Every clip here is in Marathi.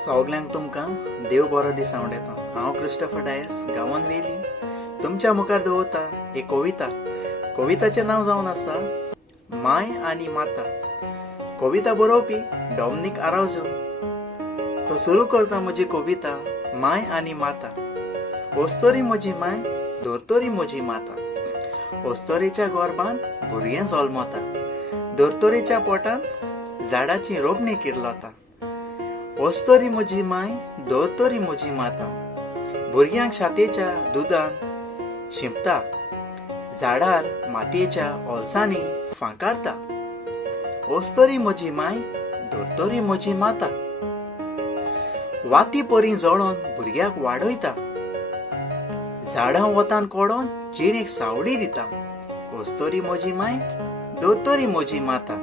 सगल्यांक तुमकां देव बरो दीस आवडेता। हांव क्रिस्टोफर डायस गांवांत वेली तुमच्या मुखार दवरता एक कविताचें नांव जावन आसा माय आनी माता। कविता बरोवपी डॉमिनिक आरावजो। तो सुरू करता म्हजी कविता माय आनी माता। ओस्तोरी म्हजी माय दोतोरी म्हजी माता। ओस्तोरेच्या गोरबान भुरगें जल्मता। दोतोरेच्या पोटान झाडाची रोपणी किर्लोता। ओस्तोरी म्हजी माय दोतोरी म्हजी माता। भुरग्यांक शातेच्या दुदान शिंपता। झाडार मातयेच्या ओलसांनी फांकारता। ओस्तोरी म्हजी माय दोतोरी म्हजी माता। वाती परी जळोन भुरग्याक वाडयता। झाडां वतान कोडोन जिणेक सावडी दिता। ओस्तोरी म्हजी माय दोतोरी म्हजी माता।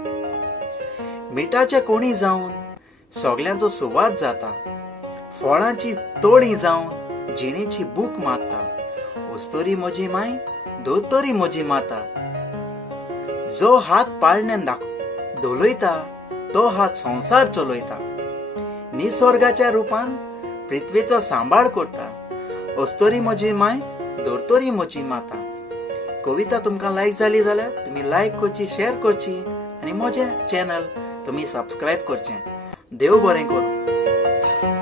मिठाचे कोणी जावन सगल्यांचो सुवाद जाता। फळांची तोळी जावन जिणेची भूक मारता। ओस्तोरी म्हजी माय दोतोरी म्हजी माता। जो हात पाळण्यान दोलयता तो हात संसार चलयता। निसर्गाच्या रुपान पृथ्वीचो सांबाळ करता। ओस्तोरी म्हजी माय दोतोरी म्हजी माता। कविता तुमकां लायक जाली जाल्यार तुमी लायक करची, शेअर करची आनी म्हजें चॅनल तुमी सबस्क्रायब करचें। देव बरें करूं।